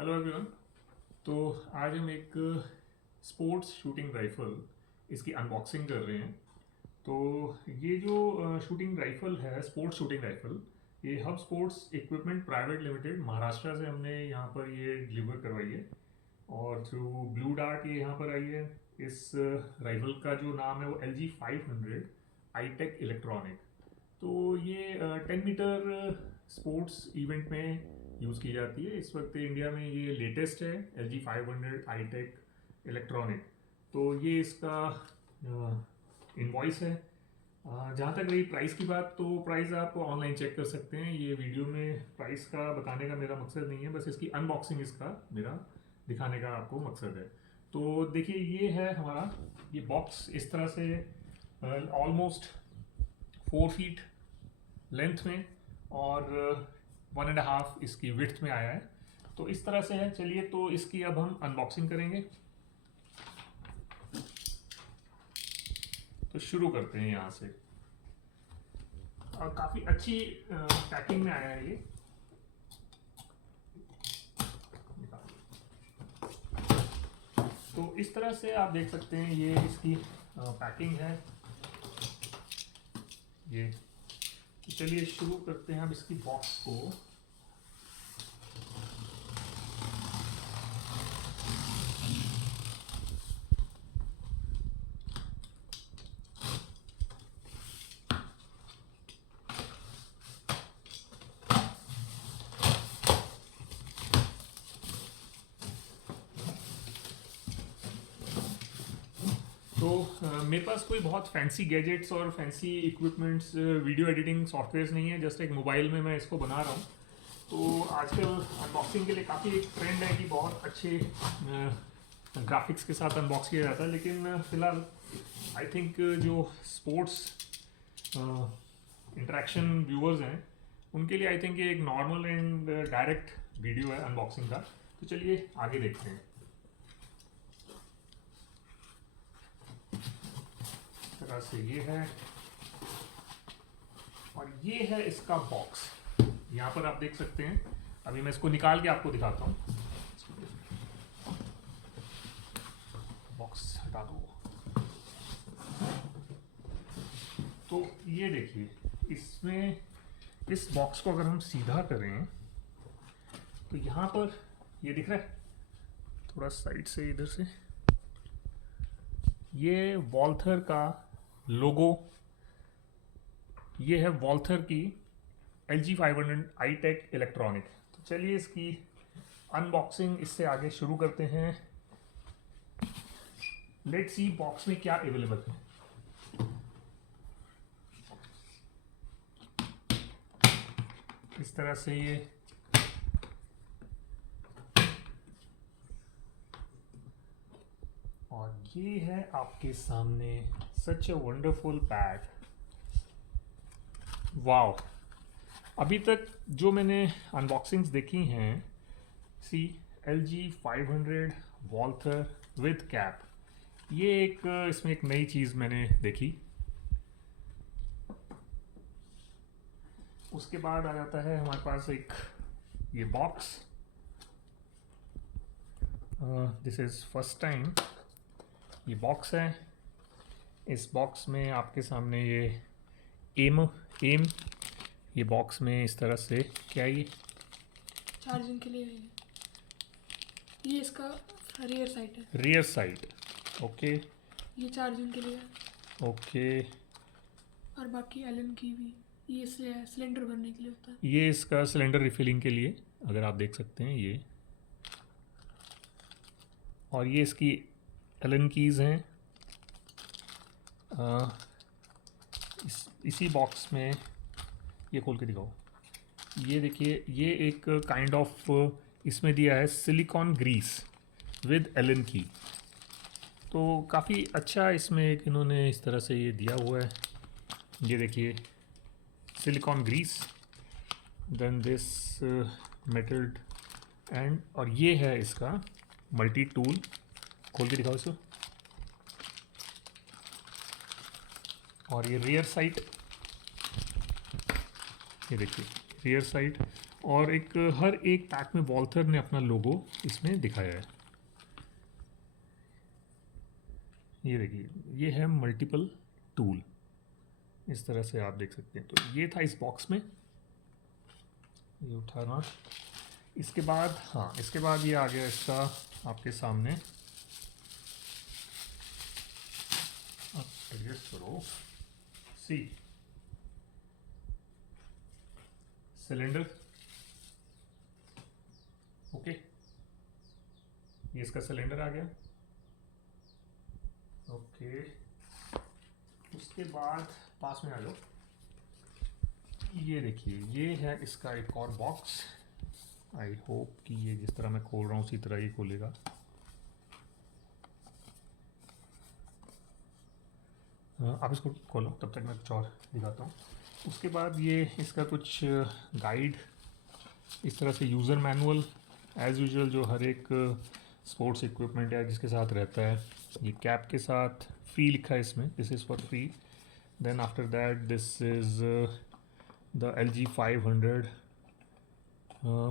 Hello everyone. तो आज हम एक स्पोर्ट्स शूटिंग राइफल इसकी अनबॉक्सिंग कर रहे हैं। तो ये जो शूटिंग राइफल है, स्पोर्ट्स शूटिंग राइफल, ये hub sports equipment private limited Maharashtra से हमने यहाँ पर ये डिलीवर करवाई है और थ्रू ब्लू डार्ट ये यहाँ पर आई है। इस राइफल का जो नाम है वो LG 500 आईटेक इलेक्ट्रॉनिक। तो ये 10 मीटर स्पोर्ट्स इवेंट में यूज़ की जाती है। इस वक्त इंडिया में ये लेटेस्ट है LG 500 आईटेक इलेक्ट्रॉनिक। तो ये इसका इनवॉइस है। जहाँ तक रही प्राइस की बात, तो प्राइस आप ऑनलाइन चेक कर सकते हैं। ये वीडियो में प्राइस का बताने का मेरा मकसद नहीं है, बस इसकी अनबॉक्सिंग इसका मेरा दिखाने का आपको मकसद है। तो देखिए, ये है हमारा ये बॉक्स। इस तरह से ऑलमोस्ट 4 फीट लेंथ में और 1.5 इसकी विड्थ में आया है। तो इस तरह से है। चलिए, तो इसकी अब हम अनबॉक्सिंग करेंगे। तो शुरू करते हैं यहाँ से। और काफ़ी अच्छी पैकिंग में आया है ये। तो इस तरह से आप देख सकते हैं, ये इसकी पैकिंग है ये। तो चलिए शुरू करते हैं अब इसकी बॉक्स को। तो मेरे पास कोई बहुत फैंसी गैजेट्स और fancy equipments, video editing softwares नहीं है। जस्ट एक मोबाइल में मैं इसको बना रहा हूँ। तो आजकल अनबॉक्सिंग के लिए काफ़ी एक ट्रेंड है कि बहुत अच्छे ग्राफिक्स के साथ अनबॉक्स किया जाता है। लेकिन फ़िलहाल आई थिंक जो स्पोर्ट्स इंटरेक्शन व्यूअर्स हैं, उनके लिए आई थिंक ये एक नॉर्मल एंड डायरेक्ट वीडियो है अनबॉक्सिंग का। तो चलिए आगे देखते हैं। तरह से ये है और ये है इसका बॉक्स। यहाँ पर आप देख सकते हैं। अभी मैं इसको निकाल के आपको दिखाता हूँ। बॉक्स हटा दो। तो ये देखिए, इसमें इस बॉक्स को अगर हम सीधा करें तो यहाँ पर ये दिख रहा है, थोड़ा साइड से इधर से, ये वॉल्थर का लोगो। ये है वॉल्थर की LG 500 आईटेक इलेक्ट्रॉनिक। तो चलिए इसकी अनबॉक्सिंग इससे आगे शुरू करते हैं। लेट्स सी बॉक्स में क्या अवेलेबल है। इस तरह से ये और ये है आपके सामने सच ए वंडरफुल बैग। वाओ! अभी तक जो मैंने अनबॉक्सिंग्स देखी हैं, सी LG 500 वॉल्थर विद कैप, ये एक इसमें एक नई चीज़ मैंने देखी। उसके बाद आ जाता है हमारे पास एक ये box. This is first time ये बॉक्स है। इस बॉक्स में आपके सामने ये एम ये बॉक्स में इस तरह से क्या है, ये चार्जिंग के लिए है ये इसका रियर साइड है। रियर साइड, ओके ये चार्जिंग के लिए है। ओके। और बाकी एलन की भी, ये सिलेंडर भरने के लिए होता है। ये इसका सिलेंडर रिफिलिंग के लिए, अगर आप देख सकते हैं ये। और ये इसकी एलन कीज़ हैं। इसी बॉक्स में ये खोल के दिखाओ। ये देखिए, ये एक काइंड ऑफ इसमें दिया है सिलिकॉन ग्रीस विद एलन की। तो काफ़ी अच्छा इसमें एक इन्होंने इस तरह से ये दिया हुआ है। ये देखिए, silicone grease, then this metalled end, और ये है इसका मल्टी टूल। खोल के दिखाओ इसको। और ये रियर साइड, ये देखिए रियर साइड। और एक हर एक पैक में वॉल्थर ने अपना लोगो इसमें दिखाया है। ये देखिए, ये है मल्टीपल टूल, इस तरह से आप देख सकते हैं। तो ये था इस बॉक्स में, ये उठाना। इसके बाद इसके बाद ये आ गया इसका आपके सामने, आप एडजस्ट करो, सी सिलेंडर। ओके, ये इसका सिलेंडर आ गया। ओके, उसके बाद पास में आ जाओ, ये देखिए, ये है इसका एक और बॉक्स। आई होप कि ये जिस तरह मैं खोल रहा हूँ उसी तरह ही खोलेगा। आप इसको खोलो, तब तक मैं कुछ और दिखाता हूँ। उसके बाद ये इसका कुछ गाइड, इस तरह से यूज़र मैनुअल एज़ यूजुअल जो हर एक स्पोर्ट्स इक्विपमेंट है जिसके साथ रहता है। ये कैप के साथ फ्री लिखा है इसमें, this is for free. Then after that this is the LG 500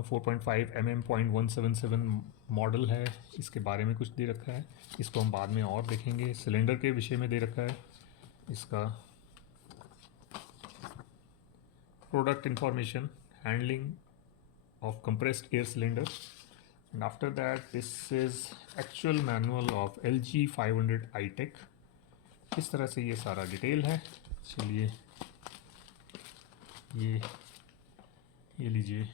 4.5 mm 0.177 model है। इसके बारे में कुछ दे रखा है, इसको हम बाद में और देखेंगे। सिलेंडर के विषय में दे रखा है इसका product information, handling of compressed air cylinder, and after that this is actual manual of LG 500 iTech। इस तरह से ये सारा डिटेल है। चलिए ये लीजिए,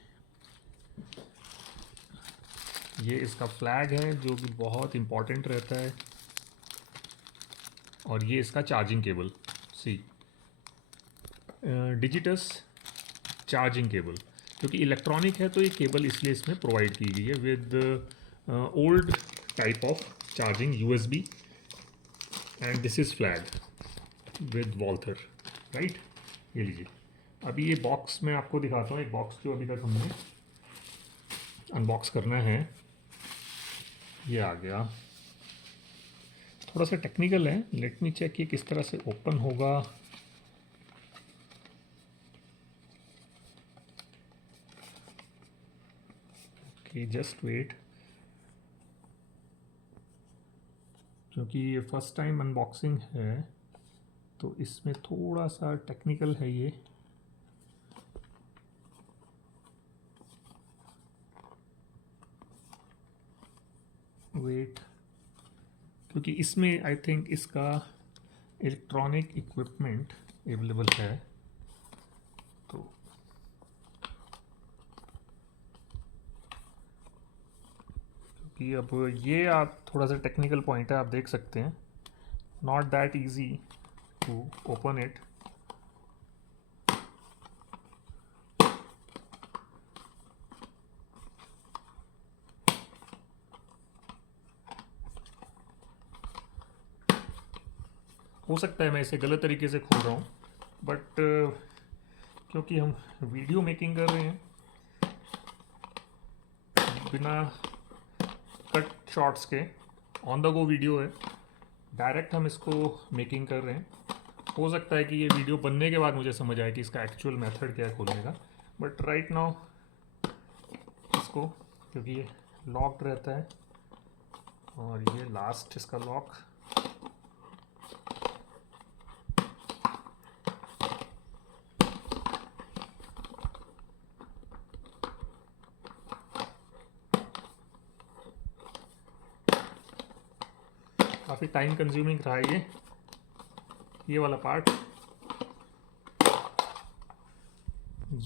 ये इसका फ्लैग है जो कि बहुत इम्पॉर्टेंट रहता है, और ये इसका चार्जिंग केबल, सी डिजिटस चार्जिंग केबल। क्योंकि इलेक्ट्रॉनिक है तो ये केबल इसलिए इसमें प्रोवाइड की गई है with old type of charging USB, and this is flag with Walther, right. ये लीजिए, अभी ये बॉक्स मैं आपको दिखाता हूँ, एक बॉक्स जो अभी तक हमने अनबॉक्स करना है। ये आ गया, थोड़ा सा टेक्निकल है, लेट मी चेक ये किस तरह से ओपन होगा। जस्ट वेट, क्योंकि ये फर्स्ट टाइम अनबॉक्सिंग है तो इसमें थोड़ा सा टेक्निकल है ये। वेट, क्योंकि इसमें आई थिंक इसका इलेक्ट्रॉनिक इक्विपमेंट अवेलेबल है, तो कि अब ये आप थोड़ा सा टेक्निकल पॉइंट है, आप देख सकते हैं, not that easy to open it. हो सकता है मैं इसे गलत तरीके से खोल रहा हूँ, बट क्योंकि हम वीडियो मेकिंग कर रहे हैं बिना कट शॉट्स के, ऑन द गो वीडियो है, डायरेक्ट हम इसको मेकिंग कर रहे हैं। हो सकता है कि ये वीडियो बनने के बाद मुझे समझ आए कि इसका एक्चुअल मेथड क्या है खोलने का, बट राइट नाउ इसको, क्योंकि ये लॉक्ड रहता है और ये लास्ट इसका लॉक, काफ़ी टाइम कंज्यूमिंग रहा है ये वाला पार्ट।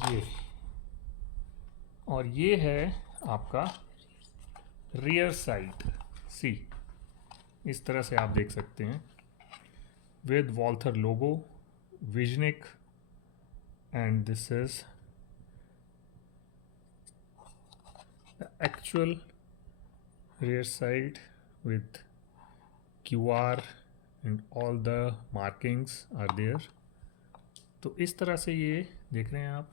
ये और ये है आपका रियर साइड, सी इस तरह से आप देख सकते हैं, विद वॉल्थर लोगो, विजनिक, and this is the actual rear side with QR and all the markings are there। तो इस तरह से ये देख रहे हैं आप।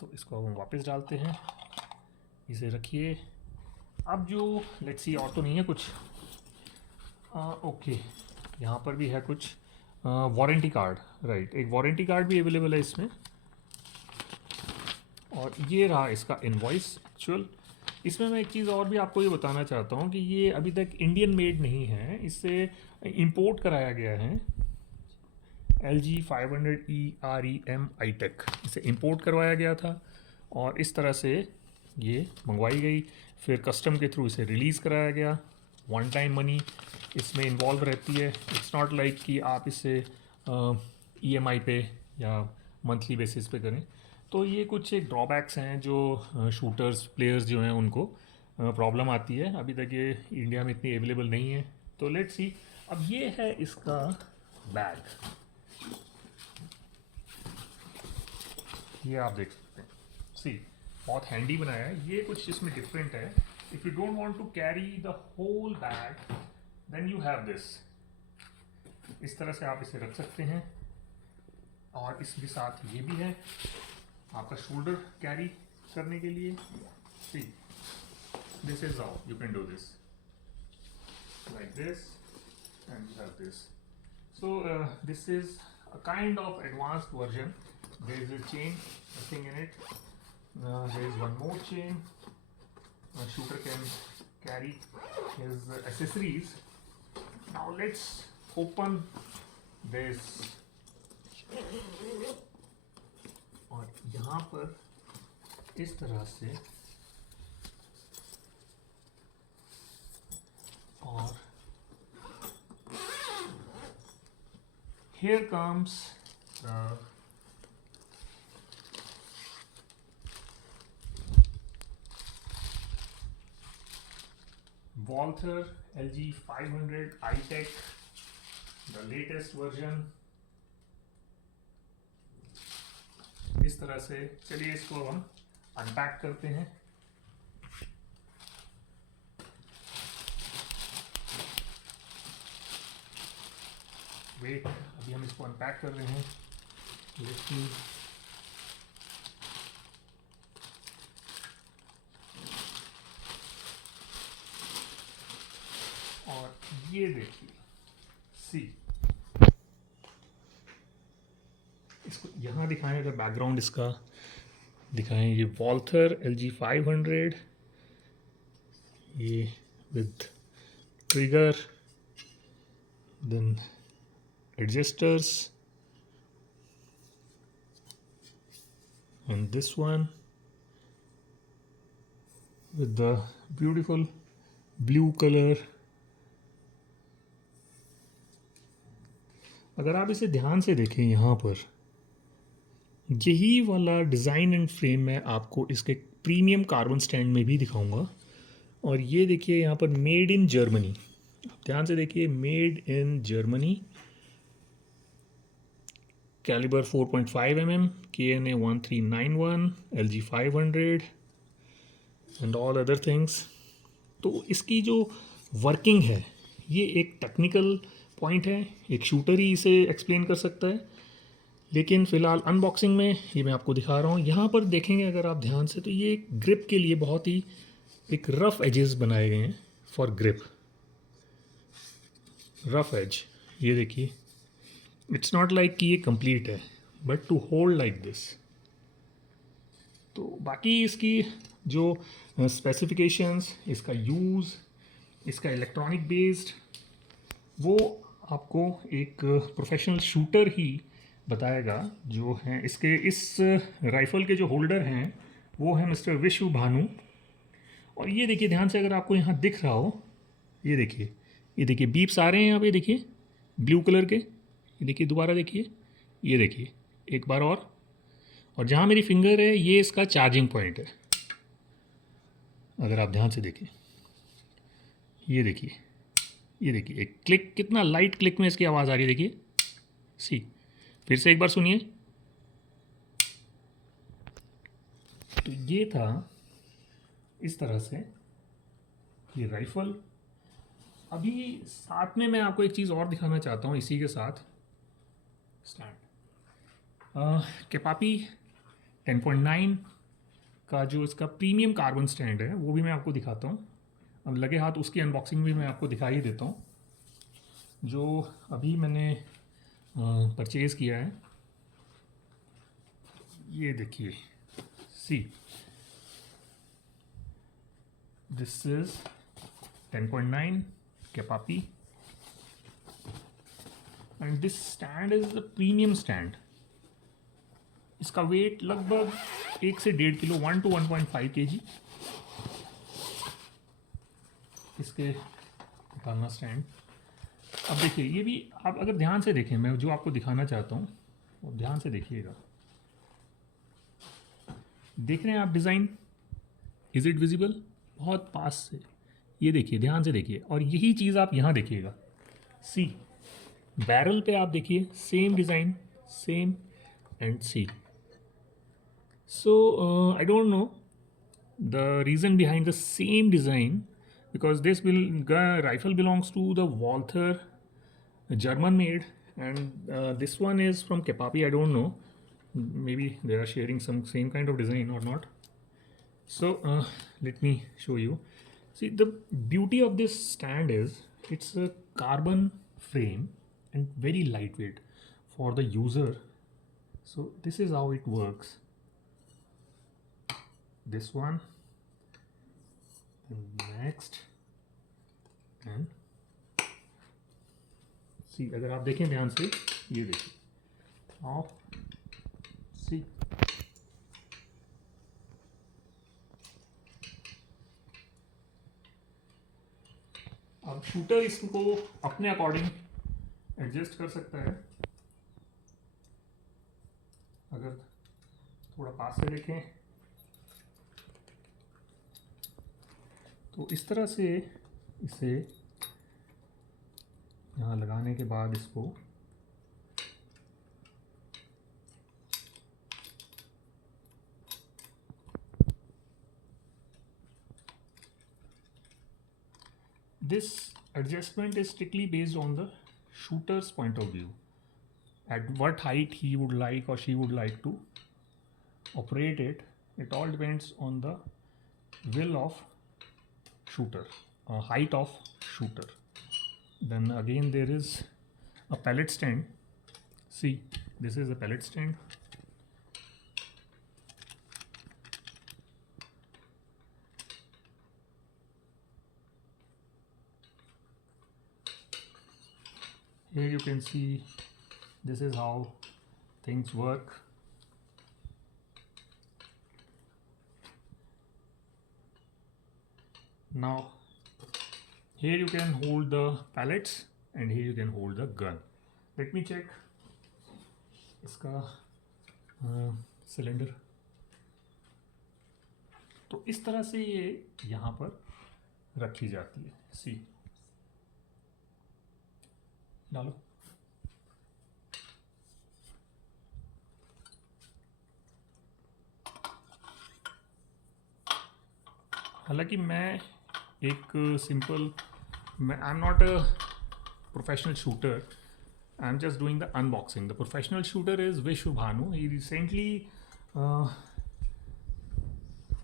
तो इसको अब हम वापस डालते हैं, इसे रखिए। अब जो लेट्स सी, और तो नहीं है कुछ, ओके, यहाँ पर भी है कुछ वारंटी कार्ड, राइट, एक वारंटी कार्ड भी अवेलेबल है इसमें। और ये रहा इसका इनवॉइस एक्चुअल। इसमें मैं एक चीज़ और भी आपको ये बताना चाहता हूँ कि ये अभी तक इंडियन मेड नहीं है, इससे इंपोर्ट कराया गया है। LG 500E REM इसे इंपोर्ट करवाया गया था और इस तरह से ये मंगवाई गई, फिर कस्टम के थ्रू इसे रिलीज़ कराया गया। वन टाइम मनी इसमें इन्वॉल्व रहती है। इट्स नॉट लाइक कि आप इसे EMI पे या मंथली बेसिस पे करें। तो ये कुछ एक ड्रॉबैक्स हैं जो शूटर्स प्लेयर्स जो हैं उनको प्रॉब्लम आती है। अभी तक ये इंडिया में इतनी अवेलेबल नहीं है। तो लेट्स सी। अब ये है इसका बैग, ये आप देख सकते हैं। सी, बहुत हैंडी बनाया है। ये कुछ इसमें डिफरेंट है। If you don't want to carry the whole bag then you have this. इस तरह से आप इसे रख सकते हैं और इसके साथ ये भी है आपका शोल्डर कैरी करने के लिए। See, this is how you can do this, like this, and you have this. So this is a kind of advanced version. There is a chain thing in it. There is one more chain. A shooter can carry his accessories. Now let's open this. और यहाँ पर इस तरह से और here comes the Walther LG 500 iTech, the latest version। इस तरह से चलिए इसको हम अनपैक करते हैं। वेट, अभी हम इसको अनपैक कर रहे हैं। लेट्स मी और ये देखिए, सी, इसको यहाँ दिखाएं, अगर बैकग्राउंड इसका दिखाएं। ये वॉल्थर LG 500, ये with trigger, then adjusters, and this one with the beautiful blue color। अगर आप इसे ध्यान से देखें, यहाँ पर यही वाला डिज़ाइन एंड फ्रेम मैं आपको इसके प्रीमियम कार्बन स्टैंड में भी दिखाऊंगा। और ये देखिए यहाँ पर मेड इन जर्मनी, ध्यान से देखिए, made in Germany, calibre 4.5 mm, KNA 1391, LG 500 and all other things. तो इसकी जो वर्किंग है ये एक टेक्निकल पॉइंट है, एक शूटर ही इसे एक्सप्लेन कर सकता है। लेकिन फ़िलहाल अनबॉक्सिंग में ये मैं आपको दिखा रहा हूँ। यहाँ पर देखेंगे अगर आप ध्यान से, तो ये ग्रिप के लिए बहुत ही एक रफ़ एजेस बनाए गए हैं फॉर ग्रिप, रफ़ एज। ये देखिए, इट्स नॉट लाइक कि ये कंप्लीट है, but to hold like this. तो बाकी इसकी जो स्पेसिफिकेशंस, इसका यूज़, इसका इलेक्ट्रॉनिक बेस्ड, वो आपको एक प्रोफेशनल शूटर ही बताएगा। जो हैं इसके, इस राइफ़ल के जो होल्डर हैं वो है मिस्टर विश्व भानु। और ये देखिए ध्यान से, अगर आपको यहाँ दिख रहा हो, ये देखिए बीप्स आ रहे हैं यहाँ पे, देखिए ब्लू कलर के। ये देखिए, दोबारा देखिए, ये देखिए एक बार और जहाँ मेरी फिंगर है ये इसका चार्जिंग पॉइंट है। अगर आप ध्यान से देखें, ये देखिए एक क्लिक, कितना लाइट क्लिक में इसकी आवाज़ आ रही है, देखिए। सी, फिर से एक बार सुनिए। तो ये था इस तरह से ये राइफ़ल। अभी साथ में मैं आपको एक चीज़ और दिखाना चाहता हूँ इसी के साथ। स्टैंड केपापी 10.9 का जो इसका प्रीमियम कार्बन स्टैंड है वो भी मैं आपको दिखाता हूँ। अब लगे हाथ उसकी अनबॉक्सिंग भी मैं आपको दिखा ही देता हूँ, जो अभी मैंने परचेज़ किया है। ये देखिए, See, this is 10.9 Kepapi, and this stand is a premium stand. इसका वेट लगभग 1 से 1.5 किलो, 1 to 1.5 kg. इसके निकालना स्टैंड. अब देखिए, ये भी आप अगर ध्यान से देखें, मैं जो आपको दिखाना चाहता हूँ वो ध्यान से देखिएगा. देख रहे हैं आप डिज़ाइन? Is it visible? बहुत पास से ये देखिए, ध्यान से देखिए. और यही चीज़ आप यहाँ देखिएगा. सी, बैरल पे आप देखिए, same design, same and see. So I don't know the reason behind the same design, because this rifle belongs to the Walther, German made, and this one is from Kepapi. I don't know, maybe they are sharing some same kind of design or not. So let me show you. See, the beauty of this stand is it's a carbon frame and very lightweight for the user. So this is how it works. This one, and next, and see, अगर आप देखें ध्यान से, ये देखिए, now see, अब shooter इसको अपने अकॉर्डिंग एडजस्ट कर सकता है. अगर थोड़ा पास से देखें तो इस तरह से इसे यहाँ लगाने के बाद इसको this adjustment is strictly based on the shooter's point of view, at what height he would like or she would like to operate it. It all depends on the will of shooter, height of shooter. Then again there is a pellet stand. See, this is a pellet stand. Here you can see this is how things work. Now here you can hold the pellets and here you can hold the gun. Let me check इसका cylinder. तो इस तरह से ये यहाँ पर रखी जाती है. सी, डालो. हालांकि मैं एक simple, I am not a professional shooter, I am just doing the unboxing. The professional shooter is विश्व भानु. ही recently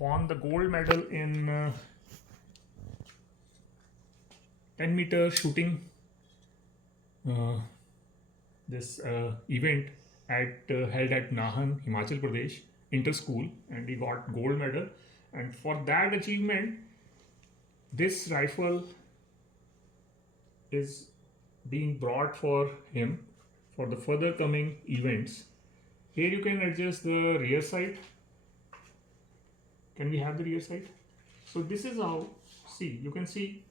won the gold medal in 10-meter shooting this event held at Nahan, Himachal Pradesh, inter-school, and he got gold medal. And for that achievement, this rifle is being brought for him for the further coming events. Here you can adjust the rear sight. Can we have the rear sight? So this is how, see, you can see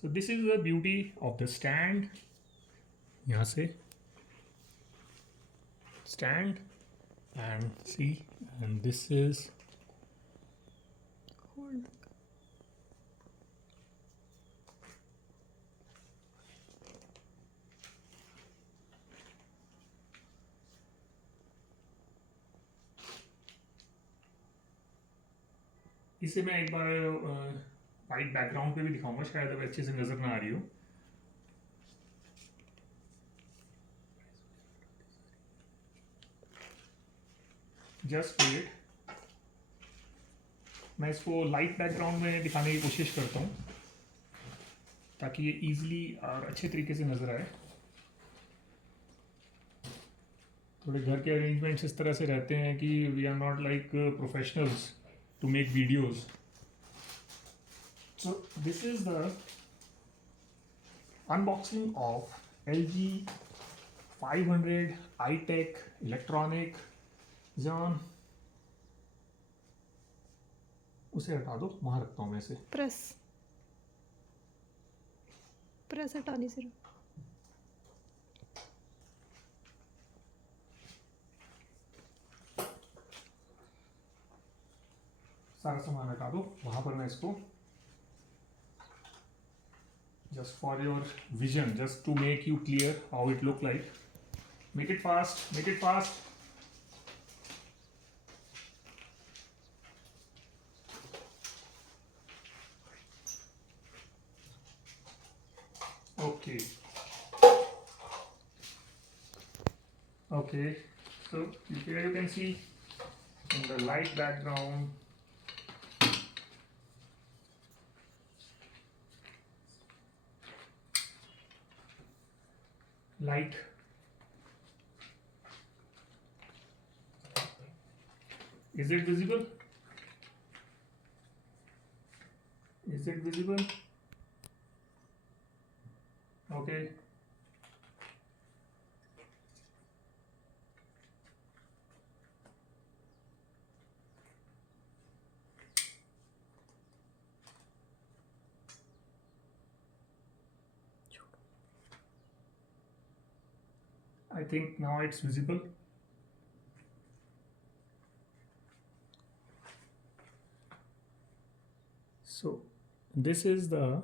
so this is the beauty of the stand. यहाँ से stand, and see, and this is इसे मैं एक बार white background पे भी दिखाऊंगा, शायद अब अच्छे से नजर ना आ रही हो. जस्ट वेट, मैं इसको लाइट बैकग्राउंड में दिखाने की कोशिश करता हूँ ताकि ये इजीली और अच्छे तरीके से नजर आए. थोड़े घर के अरेंजमेंट्स इस तरह से रहते हैं कि we are not like professionals to make videos. So this is the unboxing of LG 500 iTech electronic Xeon. उसे हटा दो, वहां रखता हूँ मैं इसे. प्रेस प्रेस हटानी सिर्फ. सारा सामान हटा दो, वहां पर मैं इसको just for your vision, just to make you clear how it look like. Make it fast, make it fast. Okay. Okay, so here you can see in the light background light. Is it visible? Is it visible? Okay. I think now it's visible. So this is the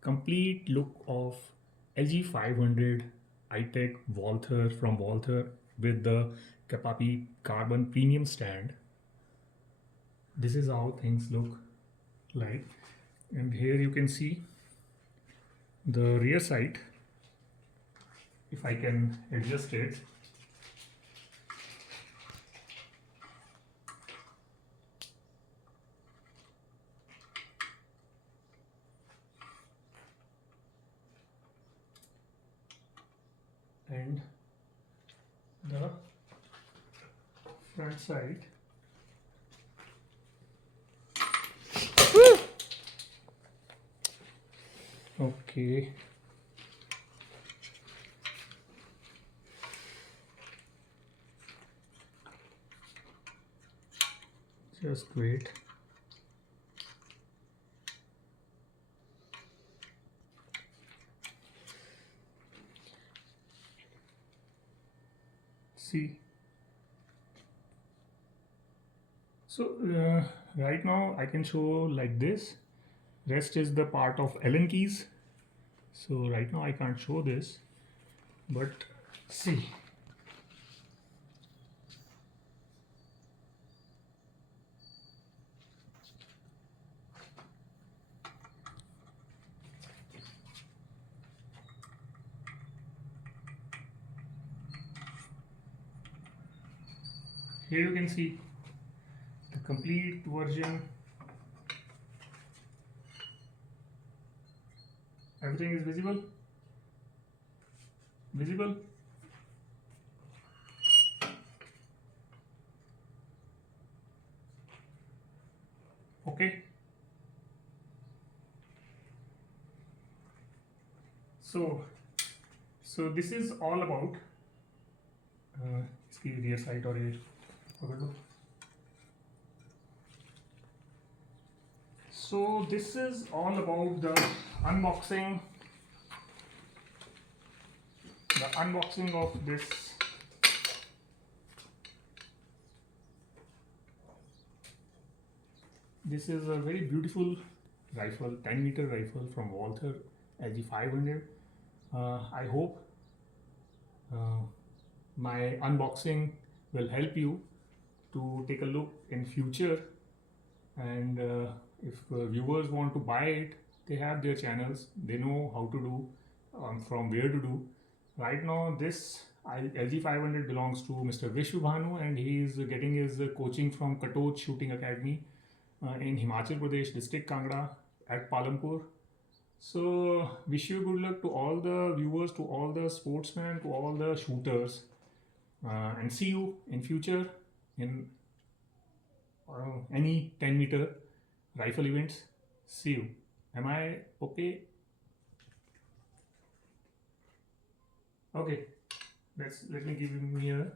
complete look of LG 500 iTech Walther from Walther with the Capapi Carbon Premium stand. This is how things look like, and here you can see the rear sight. If I can adjust it, and the front side. Okay. Just wait. See. So right now I can show like this. Rest is the part of Allen keys. So right now I can't show this, but see. Here you can see the complete version. Everything is visible. Visible. Okay. So this is all about इसकी rear side और ये पकड़ लो. So this is all about the unboxing of this this is a very beautiful rifle, 10-meter rifle from Walther LG 500. I hope my unboxing will help you to take a look in future, and if viewers want to buy it, they have their channels, they know how to do, from where to do. Right now this LG 500 belongs to Mr. Vishnu Bhanu, and he is getting his coaching from Katoj Shooting Academy in Himachal Pradesh district, Kangra at Palampur. So wish you good luck to all the viewers, to all the sportsmen, to all the shooters. and see you in future in any 10-meter rifle events. See you. Am I okay? Okay. Let me give me a.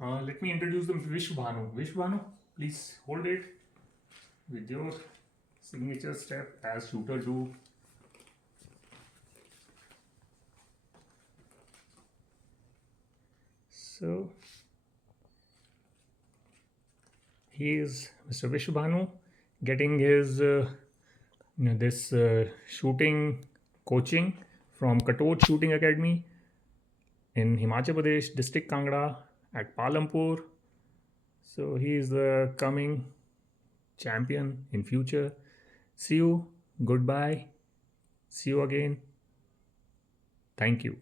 Let me introduce them. Vishwabhanu. Vishwabhanu, please hold it with your signature step as shooter do. So he is Mr. Vishwabhanu getting his this shooting coaching from Katod Shooting Academy in Himachal Pradesh district Kangra at Palampur. So he is the coming champion in future. See you. Goodbye. See you again. Thank you.